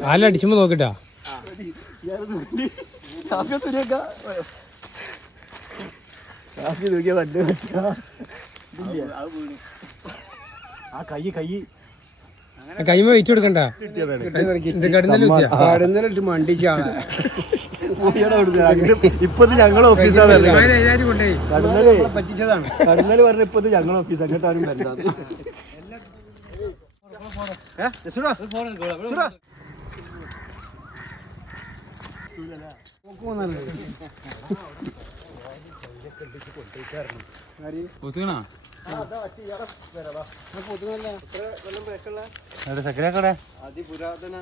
കാലടിച്ചുമ്പോ നോക്കിട്ടാ കൈമ wait കൊടുക്കണ്ട കടന്നലിട്ട് മണ്ടിച്ചാണ് ഇപ്പൊ ഞങ്ങളെ ഓഫീസാണ് പറ്റിച്ചതാണ്. കടന്നല് പറഞ്ഞ ഇപ്പൊ ഞങ്ങളെ ഓഫീസ് അങ്ങോട്ട് ആരും വരണ്ട. അതിപുരാതന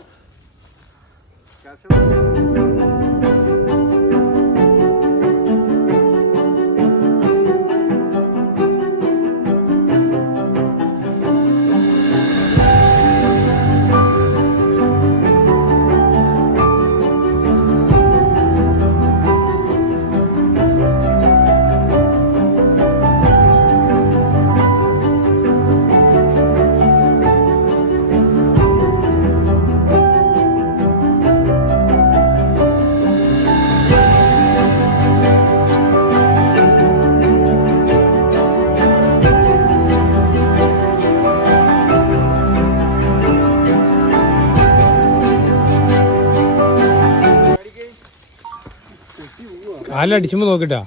കാലടിച്ചുമ്പോ നോക്കിട്ടാ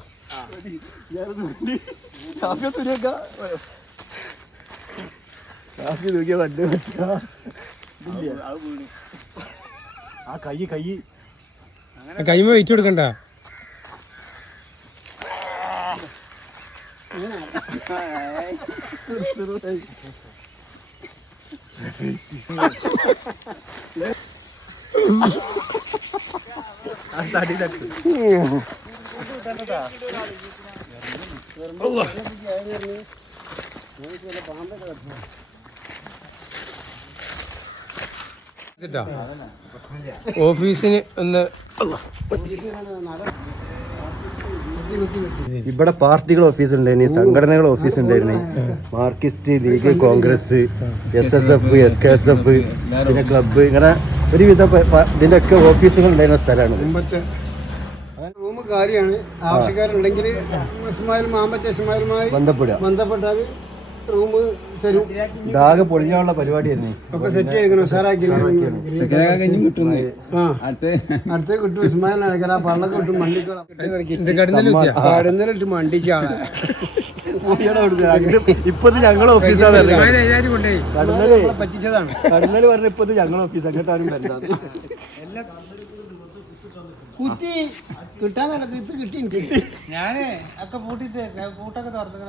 കൈമ വെയിറ്റ് കൊടുക്കണ്ട ഓഫീസിന് ഒന്ന് ഇവിടെ പാർട്ടികൾ ഓഫീസ് ഉണ്ടായിരുന്നു, സംഘടനകൾ ഓഫീസ് ഉണ്ടായിരുന്നു. Marxist league, Congress, SSF, SKSF, പിന്നെ ക്ലബ്ബ്, ഇങ്ങനെ ഒരുവിധ ഇതിന്റെ ഒക്കെ ഓഫീസുകൾ ഉണ്ടായിരുന്ന സ്ഥലമാണ്. റൂം കാര്യമാണ്. ആവശ്യക്കാരുണ്ടെങ്കിൽ ഇസ്മായിൽ മാമ്പറ്റ ഇസ്മായിലുമായി ബന്ധപ്പെട്ടാൽ റൂം തരും. ഇതാകെ പൊളിഞ്ഞുള്ള പരിപാടിയായിരുന്നു. ഒക്കെ സെറ്റ് ചെയ്യണം, ഉഷാറാക്കി അടുത്ത് കിട്ടും. ഇസ്മായിൽ ആ പള്ളൊക്കെ കിട്ടും. കടന്നലിട്ട് മണ്ടിച്ചാണ്. ഇപ്പൊ ഞങ്ങളെ ഓഫീസാണ്. പറ്റിച്ചതാണ്. കടന്നല് പറഞ്ഞ ഇപ്പൊ ഞങ്ങളെ ഓഫീസ് അങ്ങോട്ട് ആരും വരണ്ട. കുത്തി കിട്ടാൻ കിട്ടി. ഞാനേ ഒക്കെ പൂട്ടിട്ട് കൂട്ടൊക്കെ തുറന്നു.